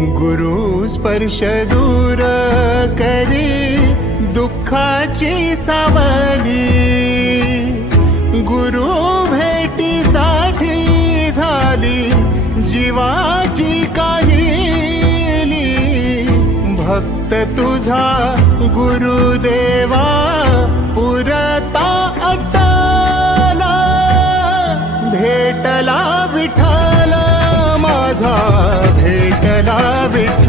गुरु स्पर्श दूर करी दुःखाची सावली, गुरु भेटीसाठी झाली जीवाची काहिली। भक्त तुझा गुरुदेवा पुरता अटला, भेटला विठ्ठल माझा, भेटला विठ्ठल।